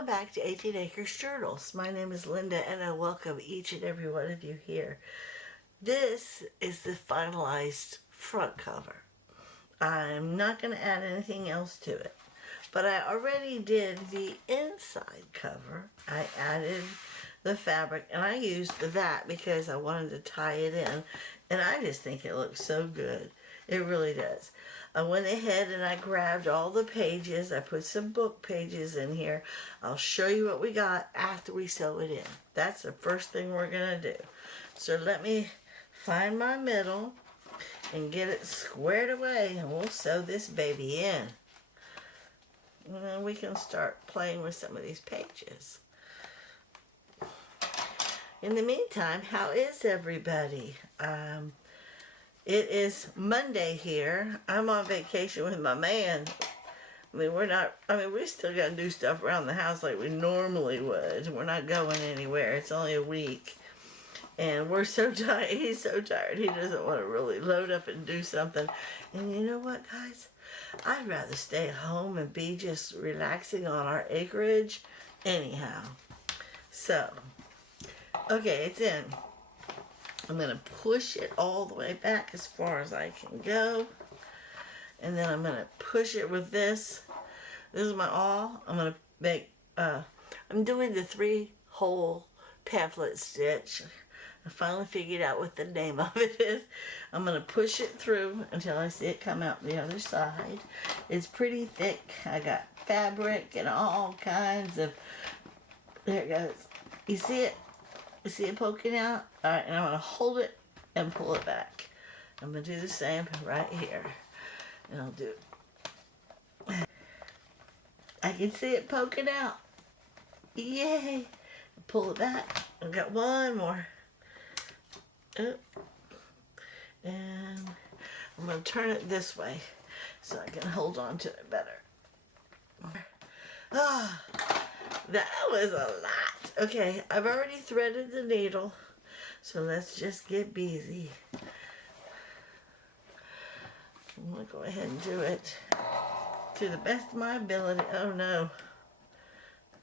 Welcome back to 18 Acres Journals. My name is Linda and I welcome each and every one of you here. This is the finalized front cover. I'm not going to add anything else to it, but I already did the inside cover. I added the fabric and I used that because I wanted to tie it in, and I just think it looks so good. It really does. I went ahead and I grabbed all the pages. I put some book pages in here. I'll show you what we got after we sew it in. That's the first thing we're going to do. So let me find my middle and get it squared away, and we'll sew this baby in. And then we can start playing with some of these pages. In the meantime, how is everybody? It is Monday here. I'm on vacation with my man. We still got to do stuff around the house like we normally would. We're not going anywhere. It's only a week. And we're so tired. He's so tired. He doesn't want to really load up and do something. And you know what, guys? I'd rather stay home and be just relaxing on our acreage anyhow. So, okay, it's in. I'm going to push it all the way back as far as I can go. And then I'm going to push it with this. This is my awl. I'm going to make, I'm doing the 3-hole pamphlet stitch. I finally figured out what the name of it is. I'm going to push it through until I see it come out the other side. It's pretty thick. I got fabric and all kinds of, there it goes. You see it? You see it poking out? Alright, and I'm going to hold it and pull it back. I'm going to do the same right here. And I'll do it. I can see it poking out. Yay! Pull it back. I've got one more. Oh. And I'm going to turn it this way so I can hold on to it better. That was a lot. Okay, I've already threaded the needle, so let's just get busy. I'm going to go ahead and do it to the best of my ability. Oh no.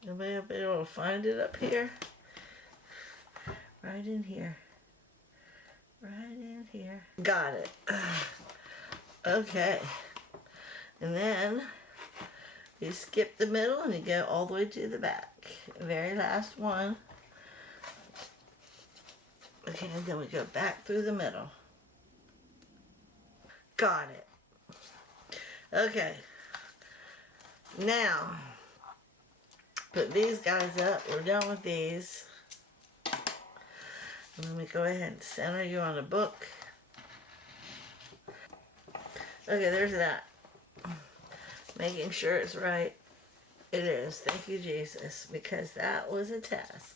Anybody be able to find it up here? Right in here. Right in here. Got it. Okay. And then you skip the middle and you go all the way to the back. Very last one. Okay, and then we go back through the middle. Got it. Okay. Now, put these guys up. We're done with these. And let me go ahead and center you on the book. Okay, there's that. Making sure it's right. It is. Thank you, Jesus, because that was a task.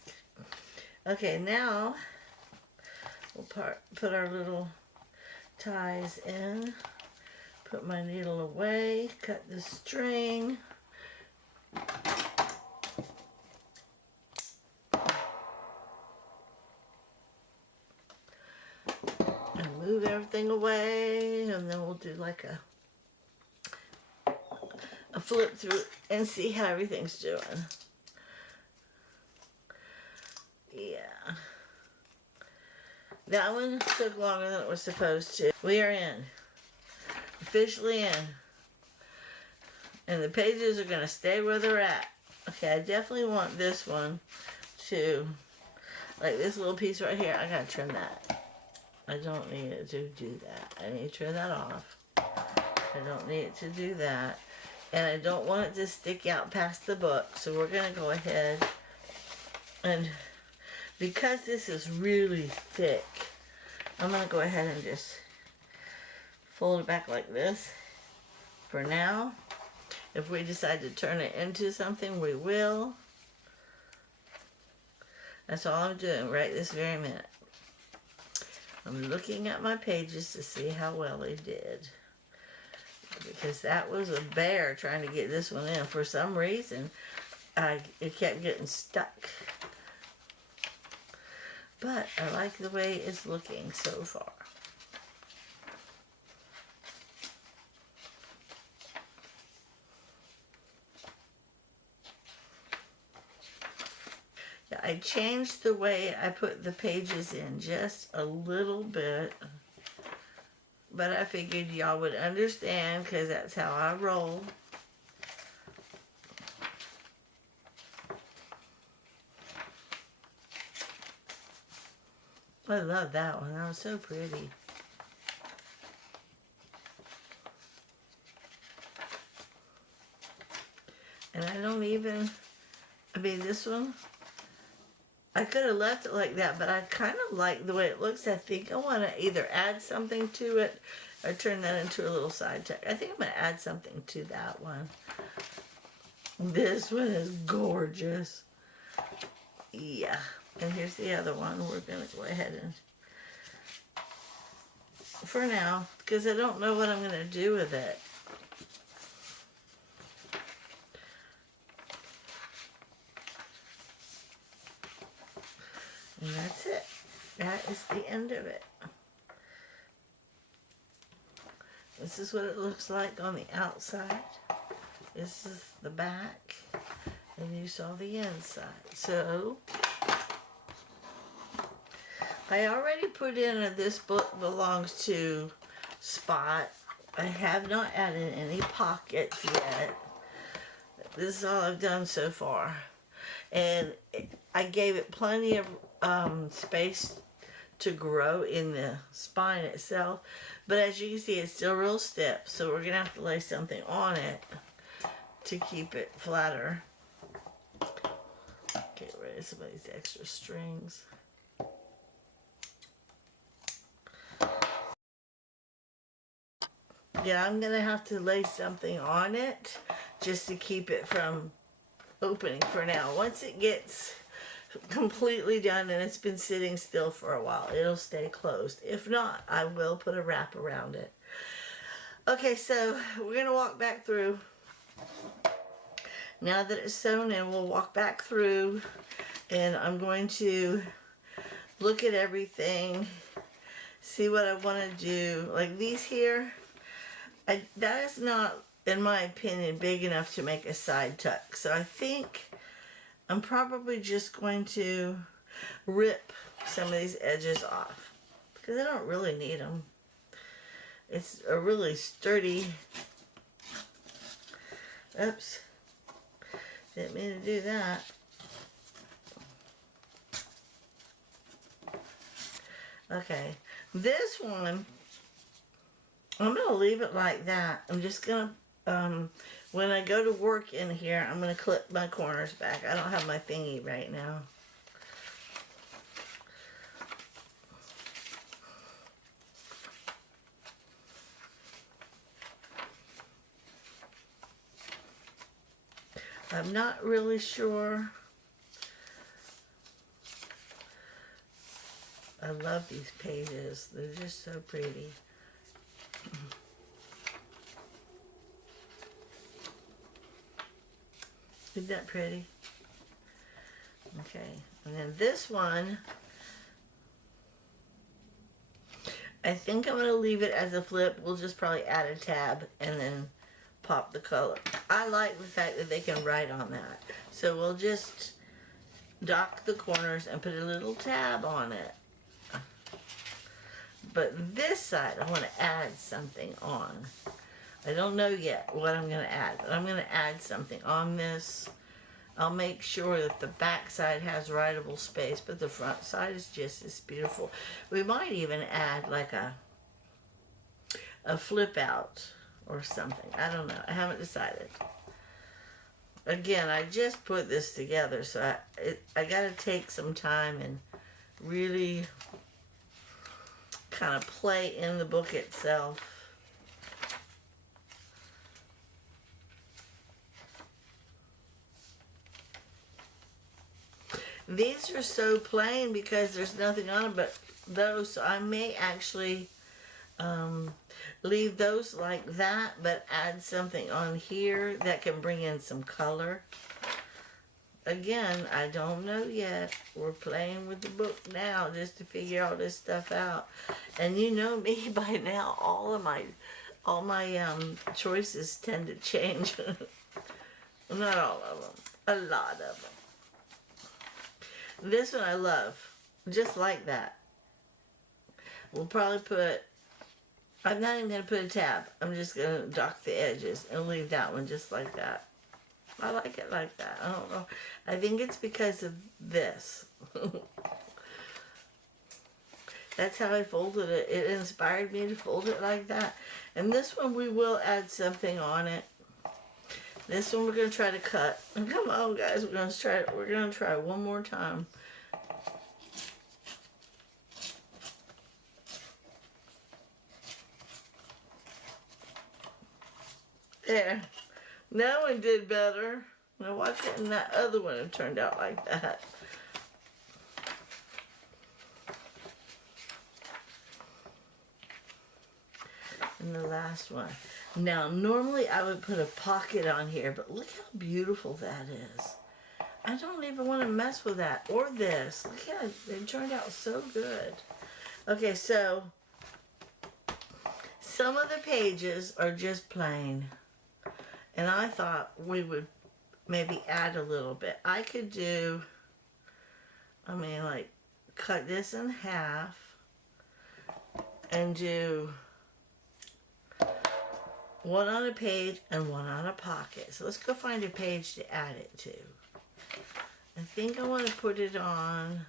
Okay, now we'll put our little ties in. Put my needle away. Cut the string. And move everything away, and then we'll do like a flip through and see how everything's doing. Yeah. That one took longer than it was supposed to. We are in. Officially in. And the pages are going to stay where they're at. Okay, I definitely want this one to, like this little piece right here, I got to trim that. I don't need it to do that. I need to trim that off. I don't need it to do that. And I don't want it to stick out past the book. So we're going to go ahead and, because this is really thick, I'm going to go ahead and just fold it back like this for now. If we decide to turn it into something, we will. That's all I'm doing right this very minute. I'm looking at my pages to see how well they did. Because that was a bear trying to get this one in. For some reason, it kept getting stuck. But I like the way it's looking so far. I changed the way I put the pages in just a little bit. But I figured y'all would understand because that's how I roll. I love that one. That was so pretty. And I don't even, I mean, this one, I could have left it like that, but I kind of like the way it looks. I think I want to either add something to it or turn that into a little side tuck. I think I'm going to add something to that one. This one is gorgeous. Yeah. And here's the other one. We're going to go ahead and, for now, because I don't know what I'm going to do with it. And that's it. That is the end of it. This is what it looks like on the outside. This is the back. And you saw the inside. So, I already put in this book belongs to Spot. I have not added any pockets yet. This is all I've done so far. And I gave it plenty of space to grow in the spine itself. But as you can see, it's still real stiff. So we're going to have to lay something on it to keep it flatter. Get rid of some of these extra strings. Yeah, I'm going to have to lay something on it just to keep it from opening for now. Once it gets completely done and it's been sitting still for a while, it'll stay closed. If not, I will put a wrap around it. Okay, so we're going to walk back through. Now that it's sewn in, we'll walk back through and I'm going to look at everything, see what I want to do. Like these here, that is not, in my opinion, big enough to make a side tuck. So I think I'm probably just going to rip some of these edges off because I don't really need them. It's a really sturdy, oops, didn't mean to do that. Okay, this one, I'm going to leave it like that. I'm just going to, when I go to work in here, I'm going to clip my corners back. I don't have my thingy right now. I'm not really sure. I love these pages. They're just so pretty. Isn't that pretty? Okay, and then this one, I think I'm going to leave it as a flip. We'll just probably add a tab and then pop the color. I like the fact that they can write on that. So we'll just dock the corners and put a little tab on it. But this side, I want to add something on. I don't know yet what I'm going to add, but I'm going to add something on this. I'll make sure that the back side has writable space, but the front side is just as beautiful. We might even add like a flip out or something. I don't know. I haven't decided. Again, I just put this together, so I got to take some time and really kind of play in the book itself. These are so plain because there's nothing on them but those, so I may actually leave those like that, but add something on here that can bring in some color. Again, I don't know yet. We're playing with the book now just to figure all this stuff out. And you know me by now, all my choices tend to change. Not all of them, a lot of them. This one I love. Just like that. We'll probably put, I'm not even going to put a tab. I'm just going to dock the edges and leave that one just like that. I like it like that. I don't know. I think it's because of this. That's how I folded it. It inspired me to fold it like that. And this one we will add something on it. This one we're going to try to cut. And come on guys, we're going to try one more time. There. That one did better. Now why couldn't that other one have turned out like that? And the last one. Now, normally I would put a pocket on here, but look how beautiful that is. I don't even want to mess with that. Or this. Look how it turned out so good. Okay, so some of the pages are just plain. And I thought we would maybe add a little bit. I could do, like, cut this in half and do one on a page and one on a pocket. So let's go find a page to add it to. I think I want to put it on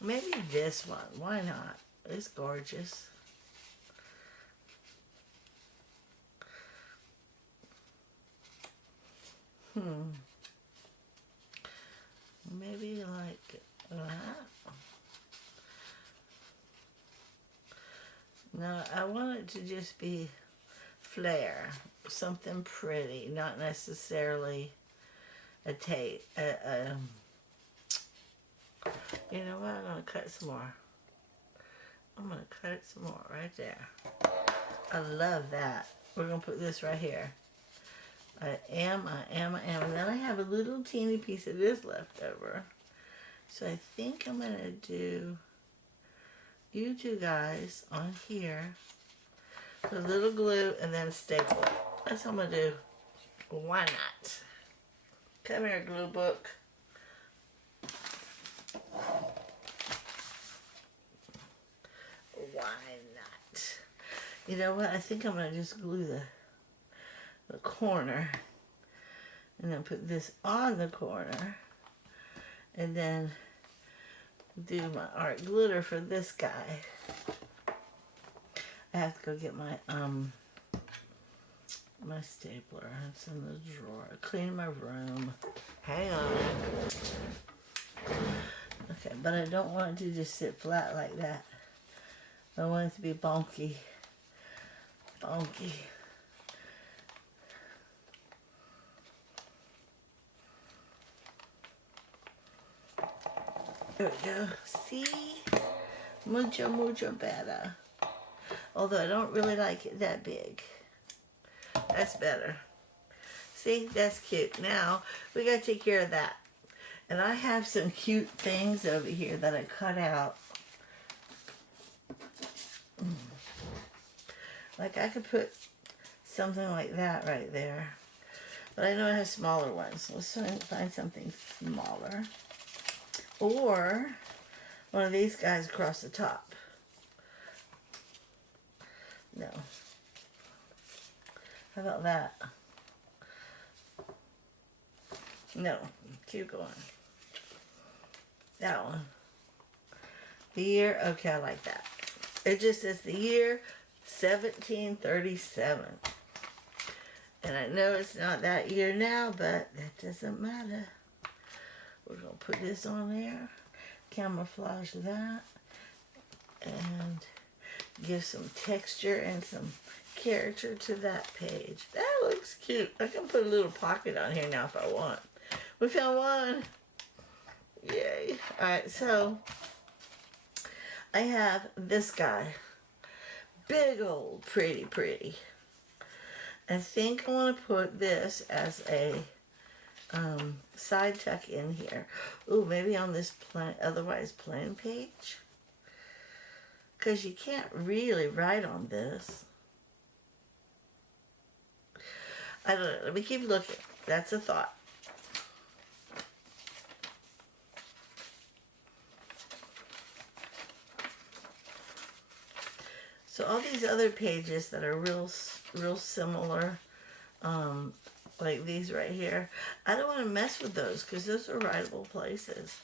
maybe this one. Why not? It's gorgeous. Maybe like that. No, I want it to just be flair, something pretty, not necessarily a tape. You know what? I'm gonna cut some more. I'm gonna cut it some more right there. I love that. We're gonna put this right here. I am. And then I have a little teeny piece of this left over. So I think I'm gonna do you two guys on here, put a little glue and then staple it. That's what I'm gonna do. Why not? Come here, glue book. Why not? You know what? I think I'm gonna just glue the corner and then put this on the corner and then do my art glitter for this guy. I have to go get my my stapler. It's in the drawer. Clean my room. Hang on. Okay, but I don't want it to just sit flat like that. I want it to be bonky. Bonky. There we go. See? Mucho better. Although I don't really like it that big. That's better. See? That's cute. Now, we gotta take care of that. And I have some cute things over here that I cut out. Like I could put something like that right there. But I know I have smaller ones. Let's try and find something smaller. Or one of these guys across the top. No. How about that? No. Keep going. That one. The year. Okay, I like that. It just says the year 1737. And I know it's not that year now, but that doesn't matter. We're going to put this on there, camouflage that, and give some texture and some character to that page. That looks cute. I can put a little pocket on here now if I want. We found one. Yay. Alright, so I have this guy. Big old pretty. I think I want to put this as a side tuck in here. Ooh, maybe on this otherwise plain page. Because you can't really write on this. I don't know. Let me keep looking. That's a thought. So all these other pages that are real similar, like these right here, I don't want to mess with those because those are writable places.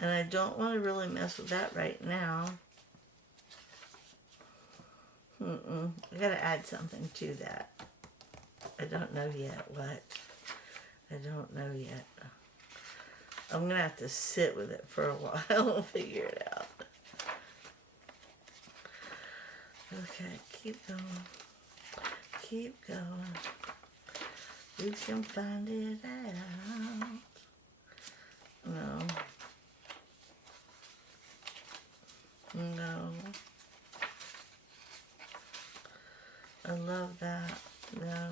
And I don't want to really mess with that right now. I gotta add something to that. I don't know yet what. I don't know yet. I'm gonna have to sit with it for a while and figure it out. Okay, keep going. Keep going. You can find it out. No. No. I love that. No.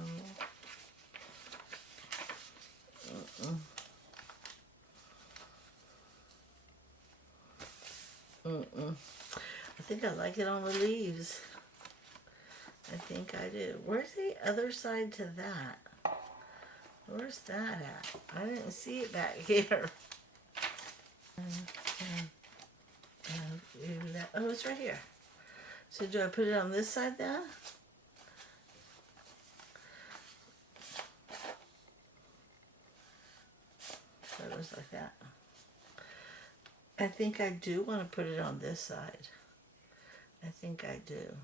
I think I like it on the leaves. I think I do. Where's the other side to that? Where's that at? I didn't see it back here. Oh, it's right here. So do I put it on this side then? So it looks like that. I think I do want to put it on this side. I think I do.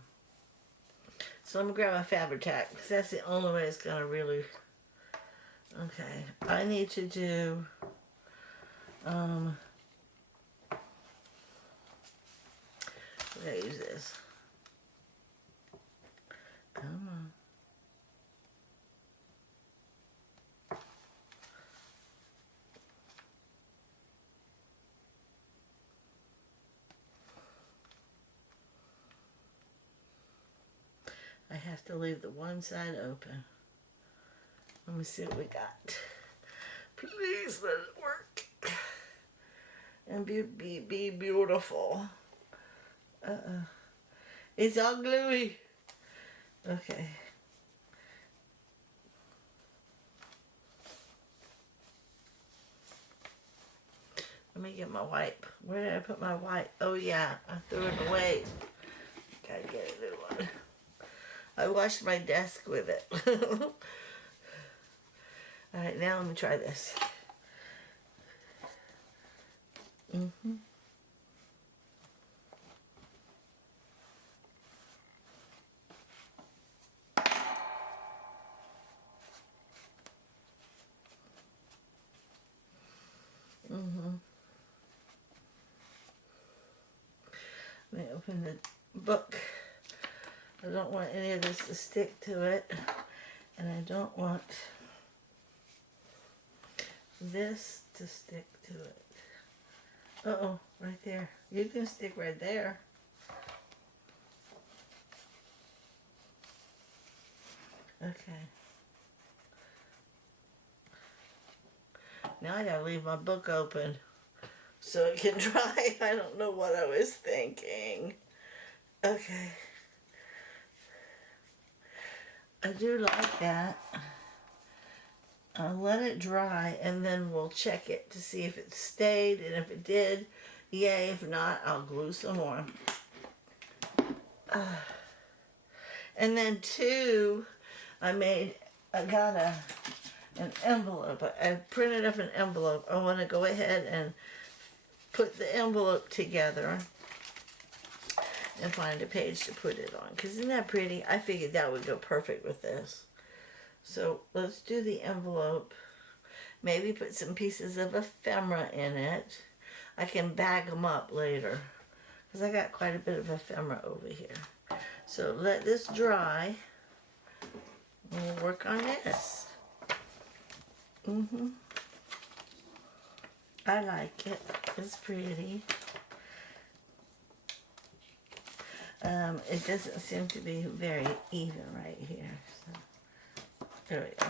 So I'm going to grab my fabric tack because that's the only way it's going to really... Okay, I need to do... I gotta use this. Come on. I have to leave the one side open. Let me see what we got. Please let it work. And be beautiful. It's all gluey. Okay. Let me get my wipe. Where did I put my wipe? Oh yeah, I threw it away. Gotta get a new one. I washed my desk with it. Alright, now let me try this. Let me open the book. I don't want any of this to stick to it. And I don't want this to stick to it. Uh-oh, right there. You can stick right there. Okay. Now I gotta leave my book open so it can dry. I don't know what I was thinking. Okay. I do like that. I'll let it dry and then we'll check it to see if it stayed, and if it did, yay. If not, I'll glue some more. And then two, I got an envelope. I printed up an envelope. I want to go ahead and put the envelope together and find a page to put it on. Because isn't that pretty? I figured that would go perfect with this. So let's do the envelope. Maybe put some pieces of ephemera in it. I can bag them up later because I got quite a bit of ephemera over here. So let this dry. We'll work on this. I like it. It's pretty. It doesn't seem to be very even right here. So. There we go.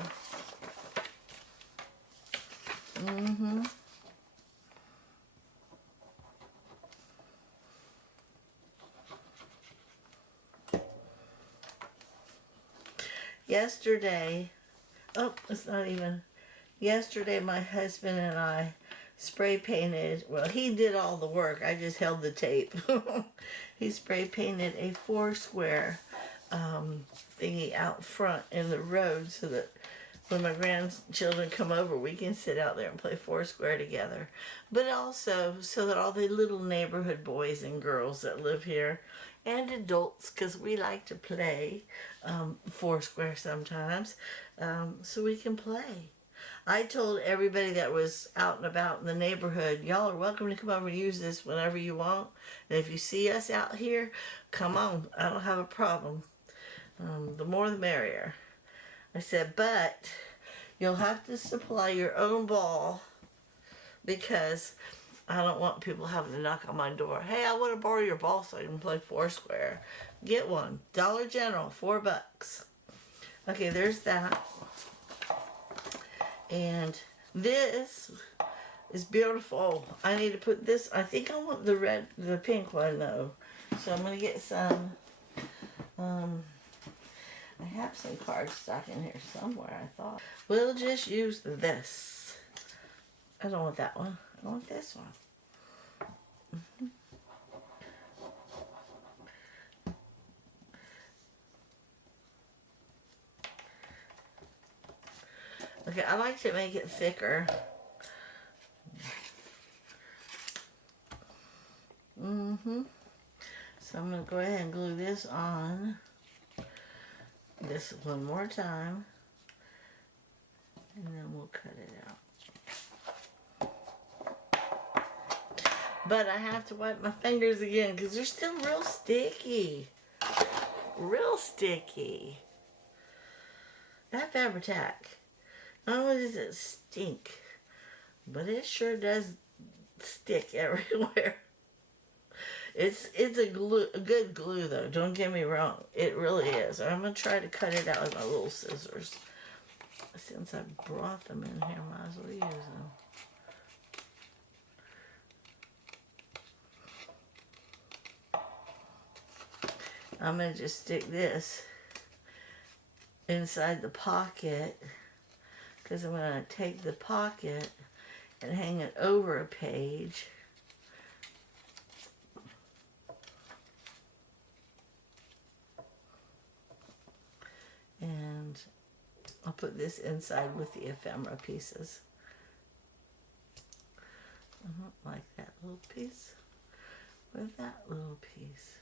Yesterday, oh, it's not even. Yesterday, my husband and I spray painted, well, he did all the work. I just held the tape. He spray painted a Foursquare thingy out front in the road so that when my grandchildren come over, we can sit out there and play Foursquare together. But also so that all the little neighborhood boys and girls that live here, and adults, because we like to play Foursquare sometimes, so we can play. I told everybody that was out and about in the neighborhood, y'all are welcome to come over and use this whenever you want. And if you see us out here, come on. I don't have a problem. The more the merrier. I said, but you'll have to supply your own ball because I don't want people having to knock on my door. Hey, I want to borrow your ball so I can play Foursquare. Get one. Dollar General, $4. Okay, there's that. And this is beautiful. I need to put this, I think I want the pink one though. So I'm going to get some, I have some cardstock in here somewhere, I thought. We'll just use this. I don't want that one. I want this one. Okay, I like to make it thicker. So I'm going to go ahead and glue this on. This one more time. And then we'll cut it out. But I have to wipe my fingers again because they're still real sticky. Real sticky. That Fabri-Tac. Not only does it stink, but it sure does stick everywhere. It's a good glue though, don't get me wrong. It really is. I'm going to try to cut it out with my little scissors. Since I brought them in here, might as well use them. I'm going to just stick this inside the pocket because I'm going to take the pocket and hang it over a page. And I'll put this inside with the ephemera pieces. Like that little piece with that little piece.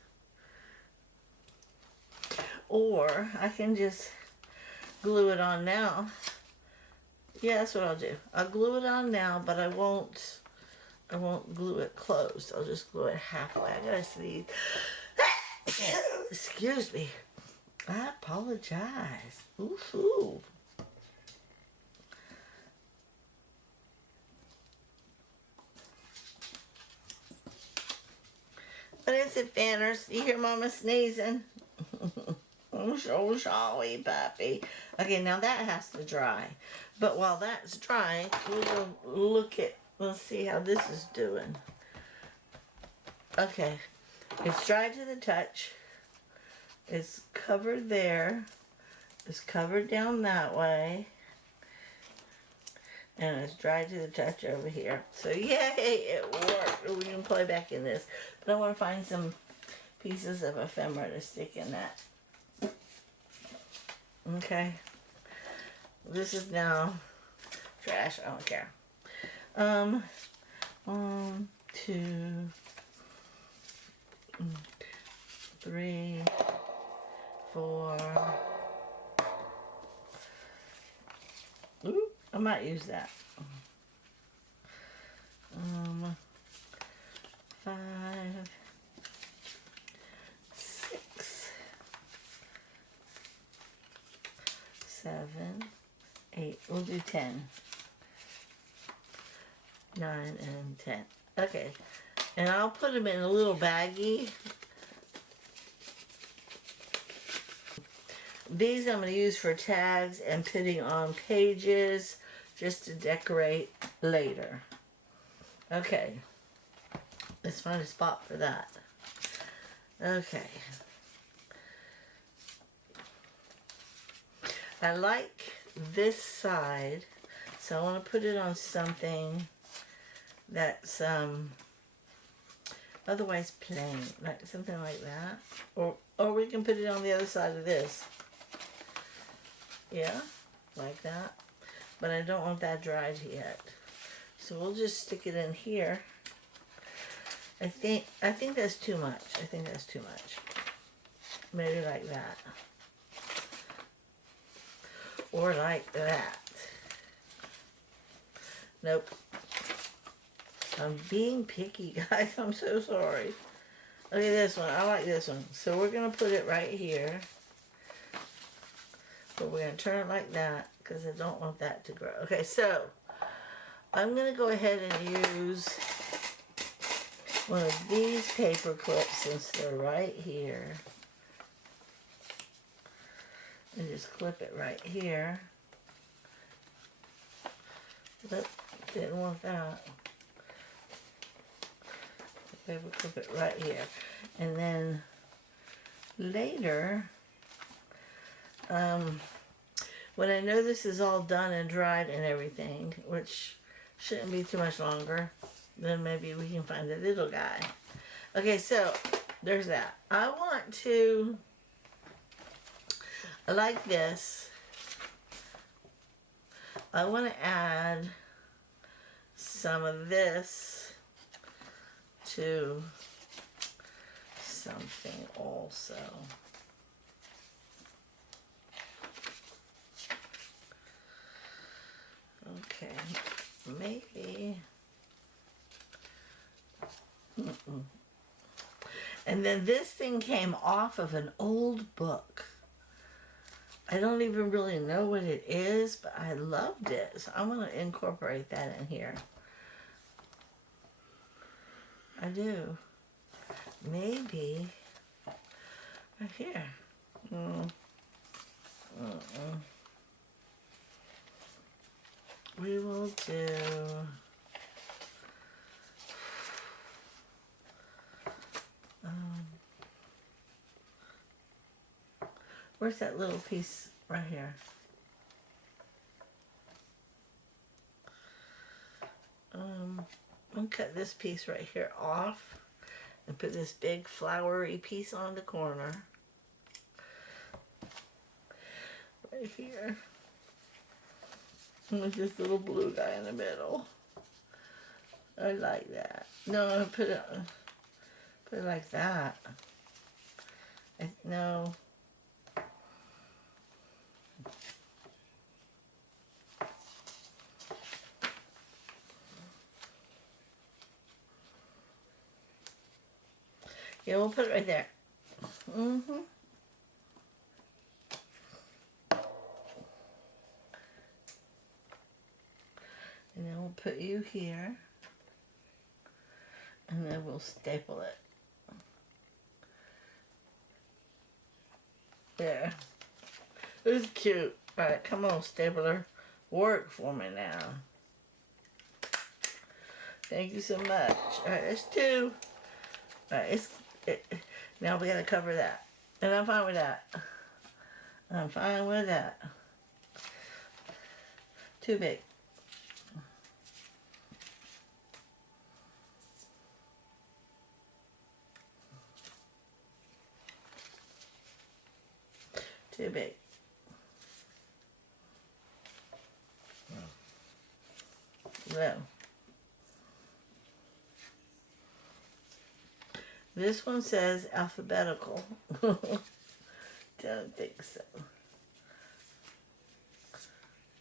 Or I can just glue it on now. Yeah, that's what I'll do. I'll glue it on now, but I won't glue it closed. I'll just glue it halfway. I gotta sneeze. Excuse me. I apologize. Ooh. What is it, Fanners? You hear Mama sneezing? I'm so sorry, puppy. Okay, now that has to dry. But while that's drying, we'll go let's see how this is doing. Okay, it's dry to the touch. It's covered there. It's covered down that way. And it's dry to the touch over here. So yay, it worked. We can play back in this. But I want to find some pieces of ephemera to stick in that. Okay. This is now trash. I don't care. 1, 2, 3, 4. Ooh, I might use that. 5, 6, 7, 8. We'll do 10. 9 and 10. Okay. And I'll put them in a little baggie. These I'm going to use for tags and putting on pages just to decorate later. Okay. Let's find a spot for that. Okay. I like this side, so I want to put it on something that's otherwise plain, like something like that. Or we can put it on the other side of this. Yeah, like that. But I don't want that dried yet. So we'll just stick it in here. I think that's too much. I think that's too much. Maybe like that. Or like that. Nope. I'm being picky, guys. I'm so sorry. Okay, this one. I like this one. So we're going to put it right here. But we're going to turn it like that because I don't want that to grow. Okay, so I'm going to go ahead and use one of these paper clips since they're right here. And just clip it right here. But didn't want that. Paper clip it right here. And then later, when I know this is all done and dried and everything, which shouldn't be too much longer, then maybe we can find a little guy. Okay, so there's that. I like this. I want to add some of this to something also. Okay, maybe. And then this thing came off of an old book. I don't even really know what it is, but I loved it. So I'm going to incorporate that in here. I do. Maybe right here. We will do where's that little piece right here? I'll cut this piece right here off and put this big flowery piece on the corner. Right here. With this little blue guy in the middle. I like that. No, put it like that. No. Yeah, we'll put it right there. And then we'll put you here. And then we'll staple it. There. It's cute. Alright, come on, stapler. Work for me now. Thank you so much. Alright, that's two. Alright, now we gotta cover that. And I'm fine with that. I'm fine with that. Too big. Too big. Well, this one says alphabetical. Don't think so.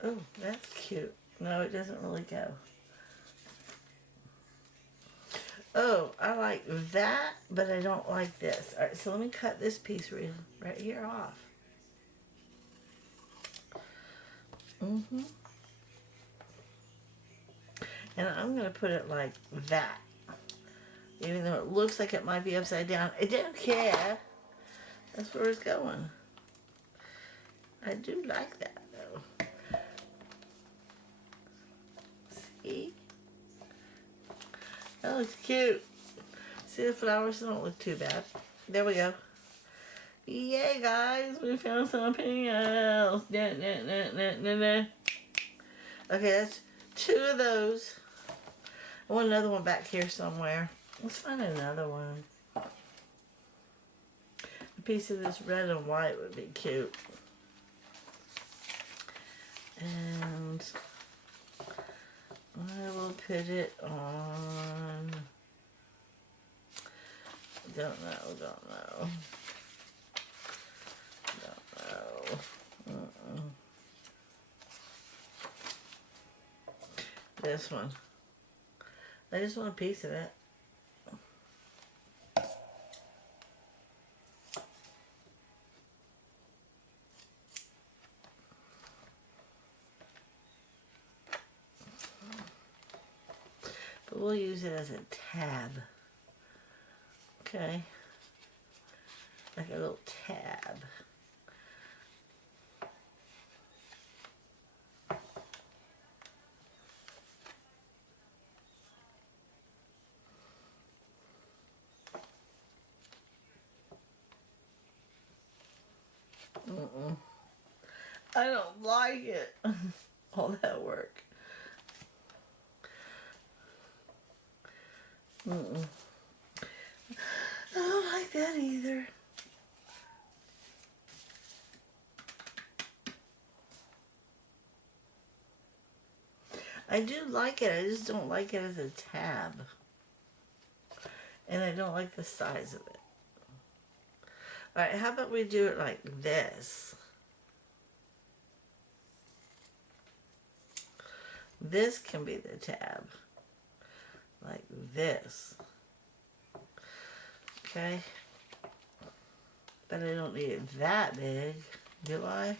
Oh, that's cute. No, it doesn't really go. Oh, I like that, but I don't like this. All right, so let me cut this piece right here off. And I'm going to put it like that. Even though it looks like it might be upside down. I don't care. That's where it's going. I do like that, though. See? That looks cute. See, the flowers don't look too bad. There we go. Yay, guys. We found something else. Okay, that's two of those. I want another one back here somewhere. Let's find another one. A piece of this red and white would be cute. And I will put it on. Don't know. This one. I just want a piece of it. But we'll use it as a tab. Okay. Like a little tab. I don't like it. All that work. I don't like that either. I do like it, I just don't like it as a tab. And I don't like the size of it. Alright, how about we do it like this? This can be the tab. Like this. Okay? But I don't need it that big, do I?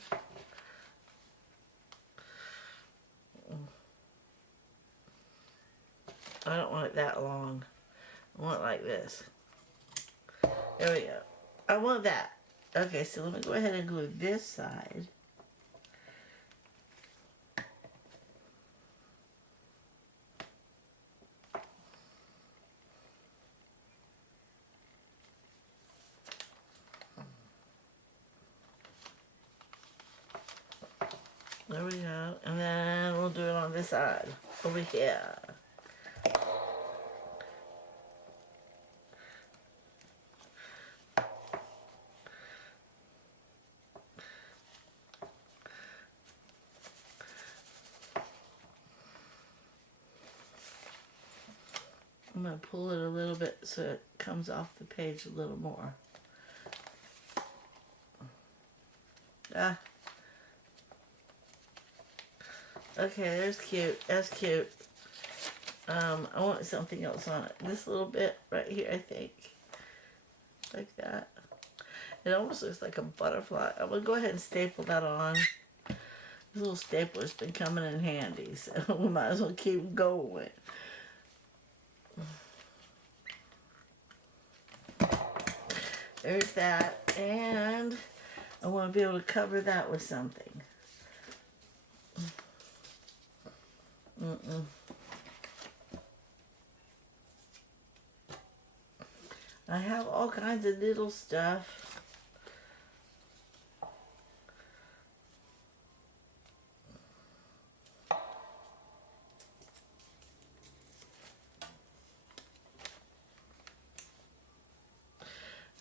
I don't want it that long. I want it like this. There we go. I want that. Okay, so let me go ahead and glue this side. There we go. And then we'll do it on this side. Over here. I'm going to pull it a little bit so it comes off the page a little more. Ah. Okay, there's cute. That's cute. I want something else on it. This little bit right here, I think. Like that. It almost looks like a butterfly. I'm going to go ahead and staple that on. This little stapler's been coming in handy, so we might as well keep going. There's that. And I want to be able to cover that with something. I have all kinds of little stuff.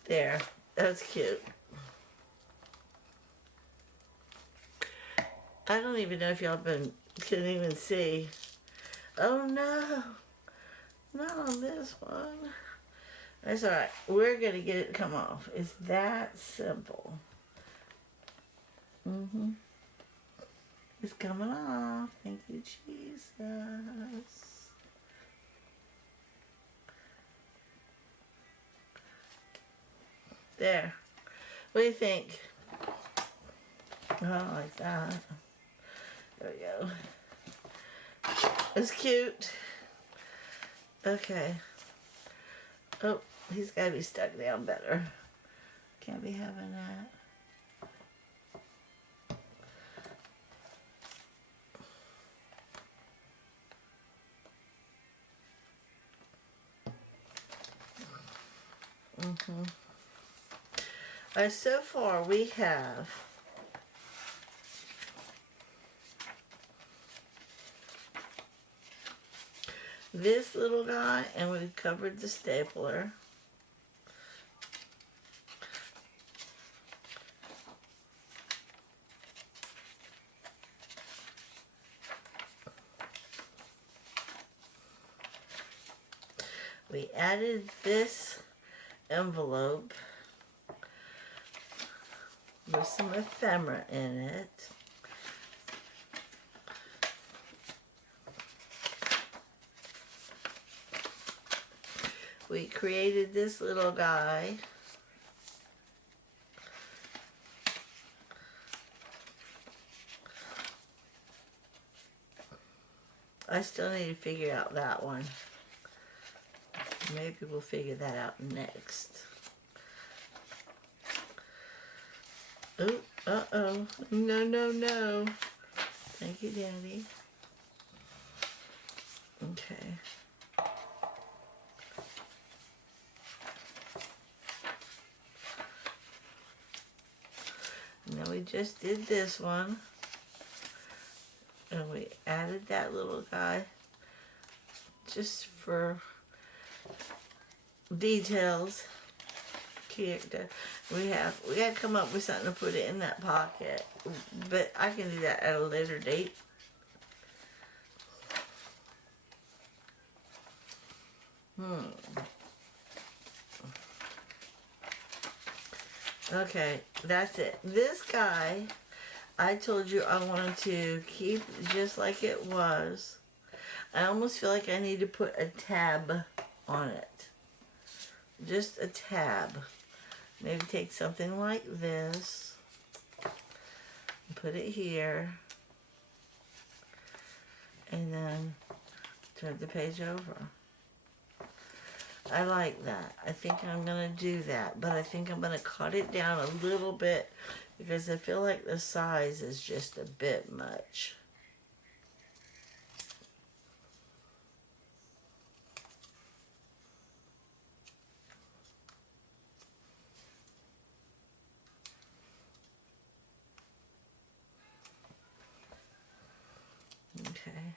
There, that's cute. I don't even know if y'all can even see. Oh no, not on this one. That's alright. We're going to get it to come off. It's that simple. It's coming off. Thank you, Jesus. There. What do you think? I don't like that. There we go. It's cute. Okay. Oh, he's got to be stuck down better. Can't be having that. So far we have this little guy, and we covered the stapler. We added this envelope with some ephemera in it. We created this little guy. I still need to figure out that one. Maybe we'll figure that out next. Oh, uh-oh. No, no, no. Thank you, Daddy. Okay. Now we just did this one. And we added that little guy just for details. Character. We gotta come up with something to put it in that pocket. But I can do that at a later date. Okay, that's it. This guy, I told you I wanted to keep just like it was. I almost feel like I need to put a tab on it. Just a tab. Maybe take something like this and put it here. And then turn the page over. I like that. I think I'm going to do that. But I think I'm going to cut it down a little bit because I feel like the size is just a bit much. Okay.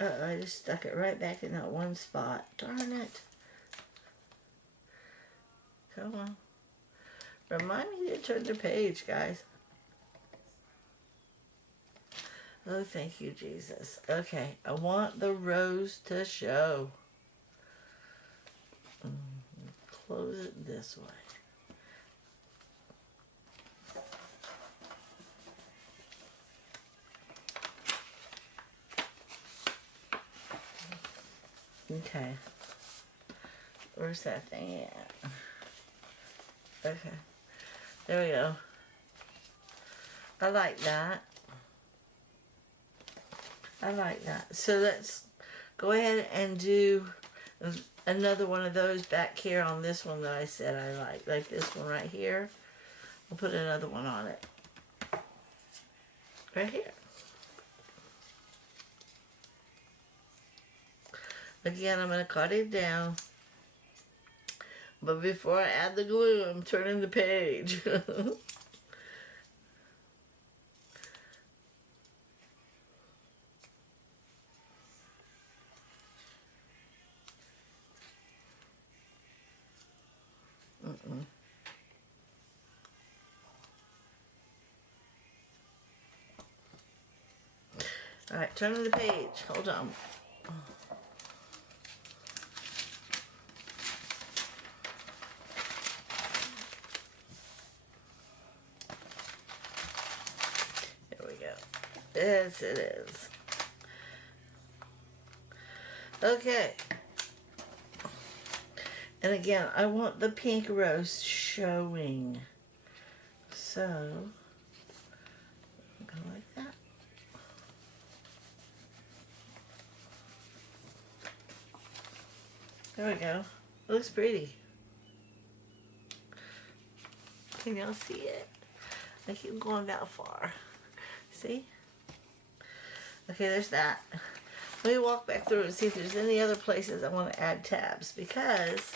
Uh-oh, I just stuck it right back in that one spot. Darn it. Come on. Remind me to turn the page, guys. Oh, thank you, Jesus. Okay, I want the rose to show. Close it this way. Okay. Where's that thing at? Okay. There we go. I like that. I like that. So let's go ahead and do another one of those back here on this one that I said I like this one right here. I'll put another one on it. Right here. Again, I'm going to cut it down. But before I add the glue, I'm turning the page. Alright, turning the page. Hold on. There we go. Yes, it is. Okay. And again, I want the pink rose showing. So, go like that. There we go. It looks pretty. Can y'all see it? I keep going that far. See? Okay, there's that. Let me walk back through and see if there's any other places I want to add tabs. Because,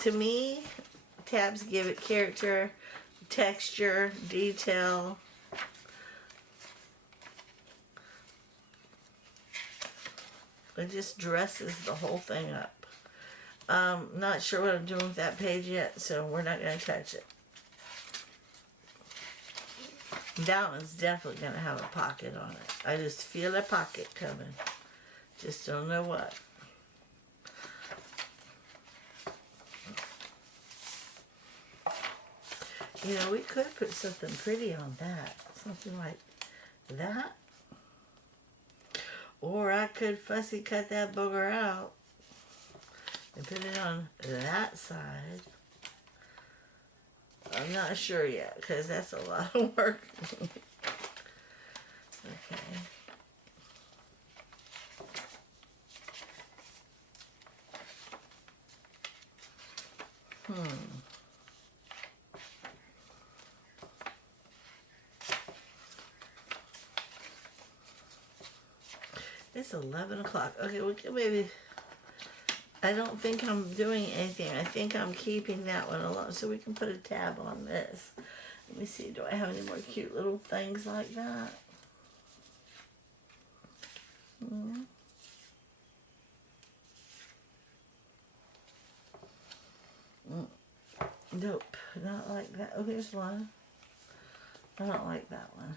to me, tabs give it character, texture, detail. It just dresses the whole thing up. Not sure what I'm doing with that page yet, so we're not going to touch it. That one's definitely going to have a pocket on it. I just feel a pocket coming. Just don't know what. You know, we could put something pretty on that. Something like that. Or I could fussy cut that booger out and put it on that side. I'm not sure yet, because that's a lot of work. Okay. It's 11 o'clock. Okay, we can maybe... I don't think I'm doing anything. I think I'm keeping that one alone, so we can put a tab on this. Let me see, do I have any more cute little things like that? Nope, not like that. Oh, here's one. I don't like that one.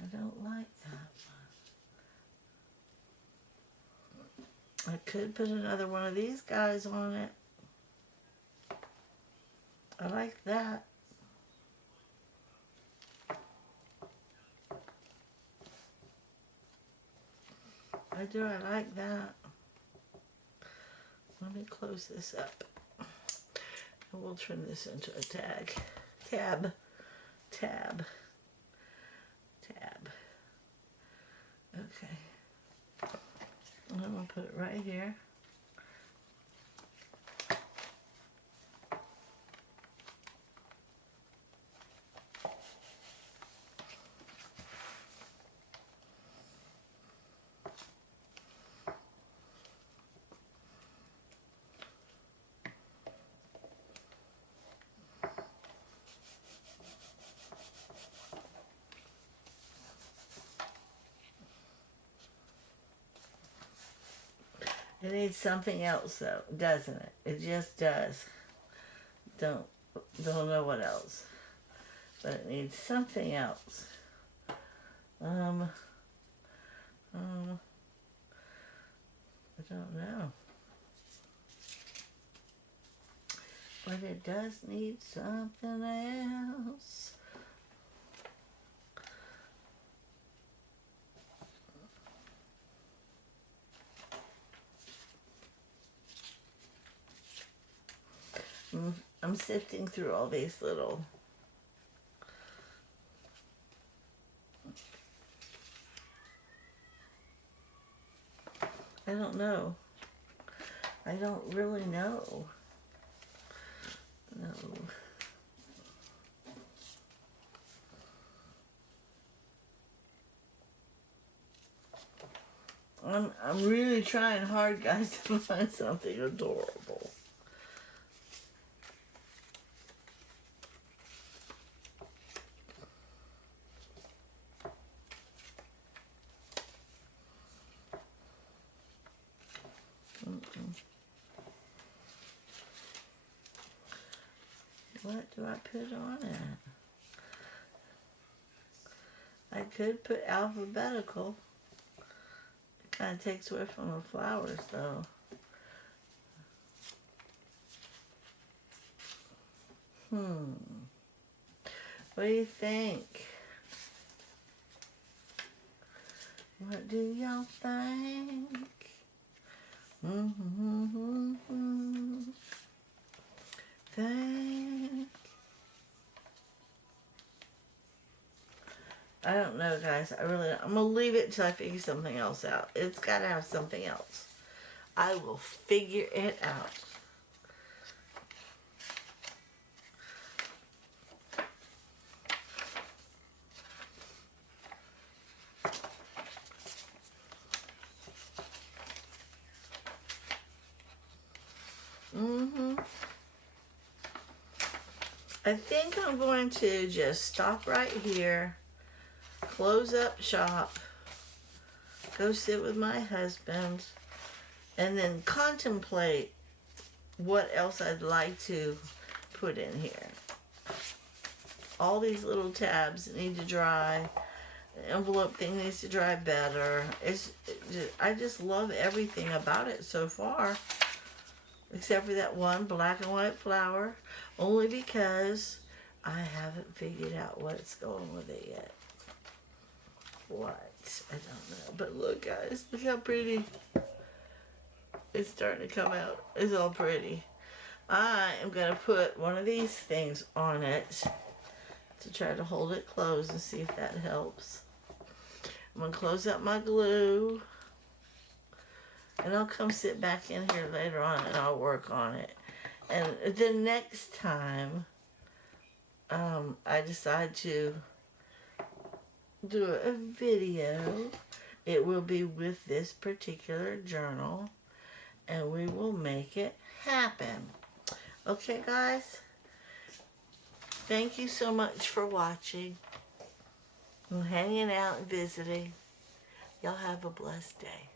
I don't like that one. I could put another one of these guys on it. I like that. I do, I like that. Let me close this up. And we'll turn this into a tag. Tab. Tab. Tab. Okay. I'm going to put it right here. It needs something else though, doesn't it? It just does. Don't know what else. But it needs something else. I don't know. But it does need something else. I'm sifting through all these little... I don't know. I don't really know. No. I'm really trying hard, guys, to find something adorable. What do I put on it? I could put alphabetical. It kind of takes away from the flowers, though. What do you think? What do y'all think? Think. I don't know, guys. I'm gonna leave it till I figure something else out. It's gotta have something else. I will figure it out. I think I'm going to just stop right here, close up shop, go sit with my husband, and then contemplate what else I'd like to put in here. All these little tabs need to dry. The envelope thing needs to dry better. I just love everything about it so far, except for that one black and white flower, only because I haven't figured out what's going with it yet. What? I don't know. But look, guys, look how pretty. It's starting to come out. It's all pretty. I am going to put one of these things on it to try to hold it closed and see if that helps. I'm going to close up my glue. And I'll come sit back in here later on and I'll work on it. And the next time I decide to do a video, it will be with this particular journal. And we will make it happen. Okay, guys? Thank you so much for watching and hanging out and visiting. Y'all have a blessed day.